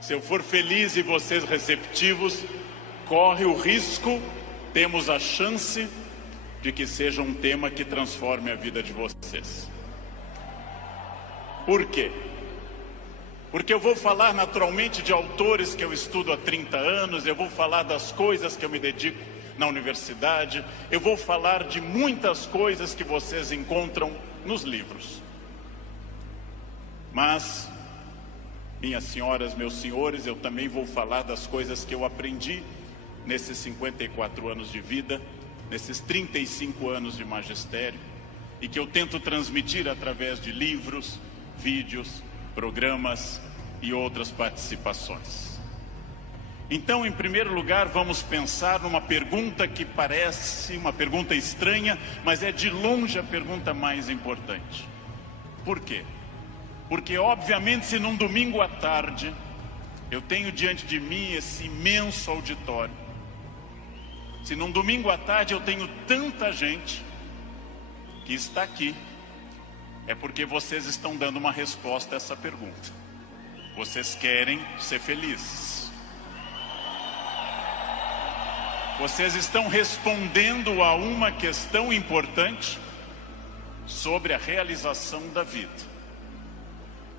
Se eu for feliz e vocês receptivos, corre o risco, temos a chance de que seja um tema que transforme a vida de vocês. Por quê? Porque eu vou falar naturalmente de autores que eu estudo há 30 anos, eu vou falar das coisas que eu me dedico na universidade, eu vou falar de muitas coisas que vocês encontram nos livros. Mas, minhas senhoras, meus senhores, eu também vou falar das coisas que eu aprendi nesses 54 anos de vida, nesses 35 anos de magistério, e que eu tento transmitir através de livros, vídeos, programas e outras participações. Então, em primeiro lugar, vamos pensar numa pergunta que parece uma pergunta estranha, mas é de longe a pergunta mais importante. Por quê? Porque, obviamente, se num domingo à tarde eu tenho diante de mim esse imenso auditório, se num domingo à tarde eu tenho tanta gente que está aqui, é porque vocês estão dando uma resposta a essa pergunta. Vocês querem ser felizes. Vocês estão respondendo a uma questão importante sobre a realização da vida.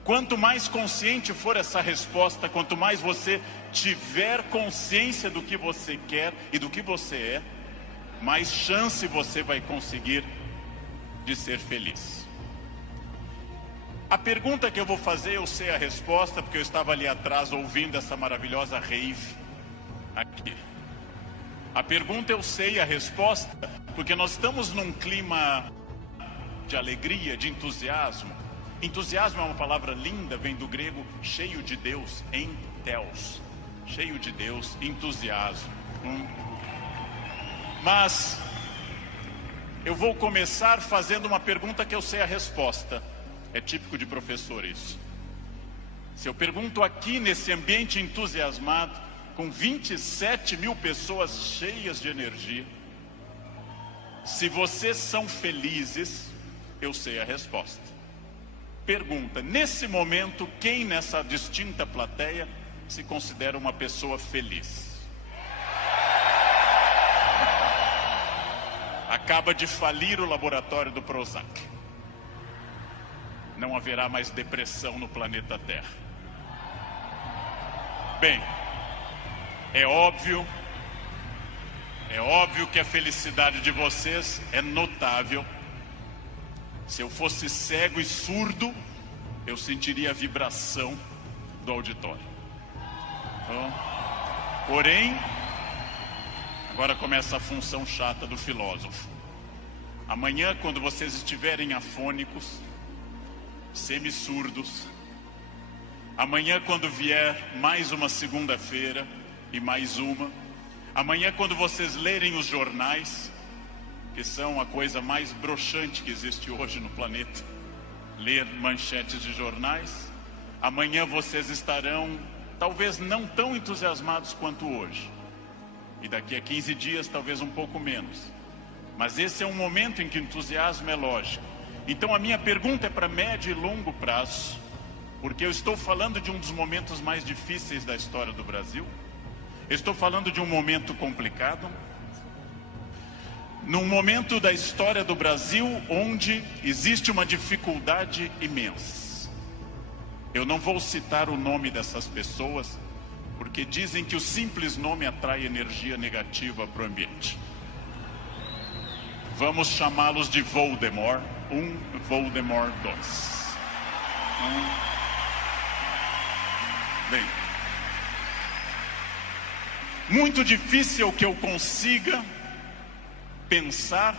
Quanto mais consciente for essa resposta, quanto mais você tiver consciência do que você quer e do que você é, mais chance você vai conseguir de ser feliz. A pergunta que eu vou fazer, eu sei a resposta, porque eu estava ali atrás ouvindo essa maravilhosa rave aqui. A pergunta eu sei a resposta, porque nós estamos num clima de alegria, de entusiasmo. Entusiasmo é uma palavra linda, vem do grego cheio de Deus, entheos, cheio de Deus, entusiasmo. Mas eu vou começar fazendo uma pergunta que eu sei a resposta. É típico de professor isso. Se eu pergunto aqui nesse ambiente entusiasmado, com 27 mil pessoas cheias de energia, se vocês são felizes, eu sei a resposta. Pergunta, nesse momento, quem nessa distinta plateia se considera uma pessoa feliz? Acaba de falir o laboratório do Prozac. Não haverá mais depressão no planeta Terra. Bem, é óbvio que a felicidade de vocês é notável. Se eu fosse cego e surdo, eu sentiria a vibração do auditório. Então, porém, agora começa a função chata do filósofo. Amanhã, quando vocês estiverem afônicos, semissurdos, amanhã, quando vier mais uma segunda-feira e mais uma, amanhã, quando vocês lerem os jornais, que são a coisa mais broxante que existe hoje no planeta, ler manchetes de jornais, amanhã vocês estarão talvez não tão entusiasmados quanto hoje, e daqui a 15 dias talvez um pouco menos, mas esse é um momento em que o entusiasmo é lógico. Então a minha pergunta é para médio e longo prazo, porque eu estou falando de um dos momentos mais difíceis da história do Brasil, eu estou falando de um momento complicado, num momento da história do Brasil onde existe uma dificuldade imensa. Eu não vou citar o nome dessas pessoas, porque dizem que o simples nome atrai energia negativa para o ambiente. Vamos chamá-los de Voldemort 1, Voldemort 2. Bem, muito difícil que eu consiga pensar,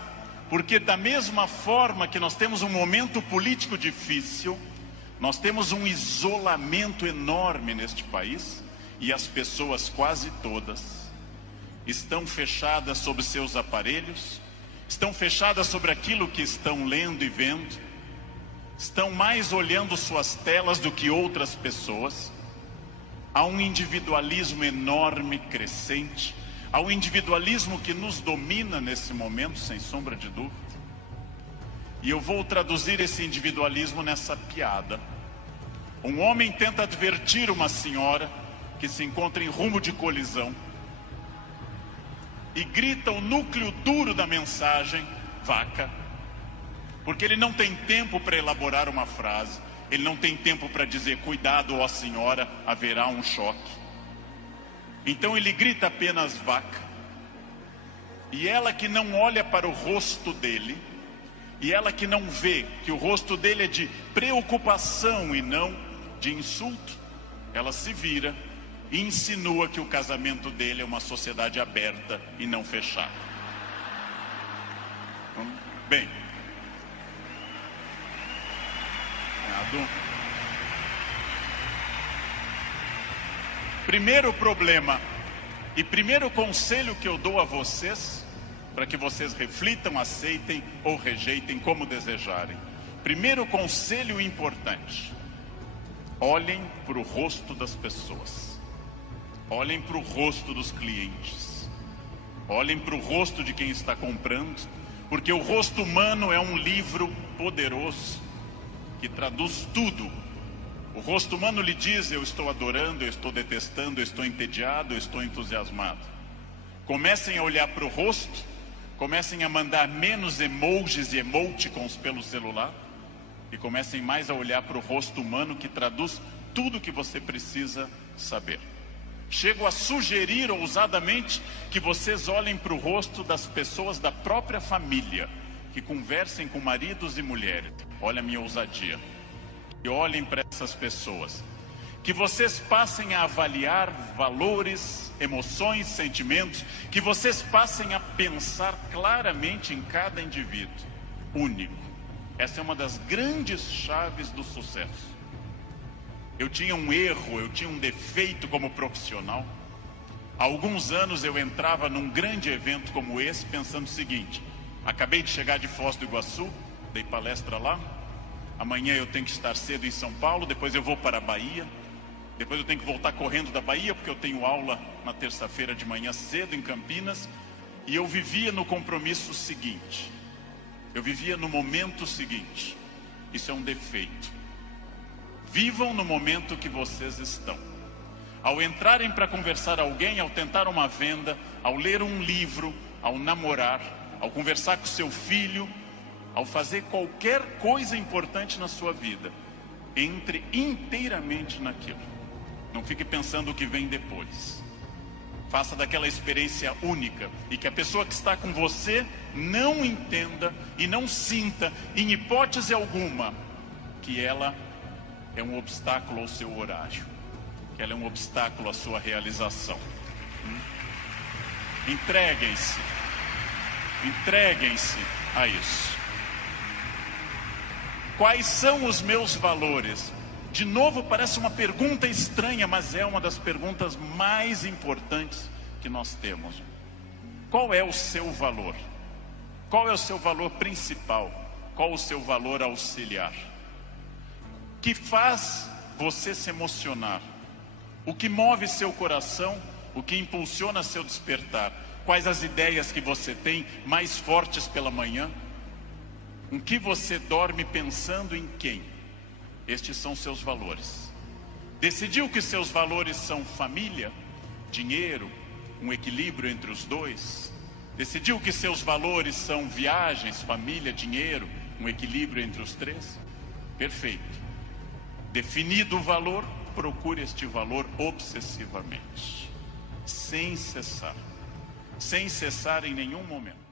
porque da mesma forma que nós temos um momento político difícil, nós temos um isolamento enorme neste país, e as pessoas quase todas estão fechadas sobre seus aparelhos, estão fechadas sobre aquilo que estão lendo e vendo, estão mais olhando suas telas do que outras pessoas. Há um individualismo enorme, crescente, há um individualismo que nos domina nesse momento, sem sombra de dúvida. E eu vou traduzir esse individualismo nessa piada. Um homem tenta advertir uma senhora que se encontra em rumo de colisão e grita o núcleo duro da mensagem, vaca, porque ele não tem tempo para elaborar uma frase, ele não tem tempo para dizer, cuidado, ó senhora, haverá um choque. Então ele grita apenas vaca, e ela que não olha para o rosto dele, e ela que não vê que o rosto dele é de preocupação e não de insulto, ela se vira e insinua que o casamento dele é uma sociedade aberta e não fechada. Bem, primeiro problema e primeiro conselho que eu dou a vocês, para que vocês reflitam, aceitem ou rejeitem como desejarem. Primeiro conselho importante: olhem para o rosto das pessoas, olhem para o rosto dos clientes, olhem para o rosto de quem está comprando, porque o rosto humano é um livro poderoso que traduz tudo. O rosto humano lhe diz, eu estou adorando, eu estou detestando, eu estou entediado, eu estou entusiasmado. Comecem a olhar para o rosto, comecem a mandar menos emojis e emoticons pelo celular e comecem mais a olhar para o rosto humano que traduz tudo o que você precisa saber. Chego a sugerir ousadamente que vocês olhem para o rosto das pessoas da própria família, que conversem com maridos e mulheres. Olha a minha ousadia. E olhem para essas pessoas. Que vocês passem a avaliar valores, emoções, sentimentos, que vocês passem a pensar claramente em cada indivíduo único. Essa é uma das grandes chaves do sucesso. Eu tinha um erro, eu tinha um defeito como profissional. Há alguns anos eu entrava num grande evento como esse pensando o seguinte: acabei de chegar de Foz do Iguaçu, dei palestra lá, amanhã eu tenho que estar cedo em São Paulo, depois eu vou para a Bahia, depois eu tenho que voltar correndo da Bahia, porque eu tenho aula na terça-feira de manhã cedo em Campinas, e eu vivia no compromisso seguinte, eu vivia no momento seguinte. Isso é um defeito. Vivam no momento que vocês estão. Ao entrarem para conversar com alguém, ao tentar uma venda, ao ler um livro, ao namorar, ao conversar com seu filho, ao fazer qualquer coisa importante na sua vida, entre inteiramente naquilo. Não fique pensando o que vem depois. Faça daquela experiência única e que a pessoa que está com você não entenda e não sinta, em hipótese alguma, que ela é um obstáculo ao seu horário, que ela é um obstáculo à sua realização. Entreguem-se a isso. Quais são os meus valores? De novo, parece uma pergunta estranha, mas é uma das perguntas mais importantes que nós temos. Qual é o seu valor? Qual é o seu valor principal? Qual o seu valor auxiliar? O que faz você se emocionar? O que move seu coração? O que impulsiona seu despertar? Quais as ideias que você tem mais fortes pela manhã? Com que você dorme pensando em quem? Estes são seus valores. Decidiu que seus valores são família, dinheiro, um equilíbrio entre os dois? Decidiu que seus valores são viagens, família, dinheiro, um equilíbrio entre os três? Perfeito. Definido o valor, procure este valor obsessivamente, sem cessar em nenhum momento.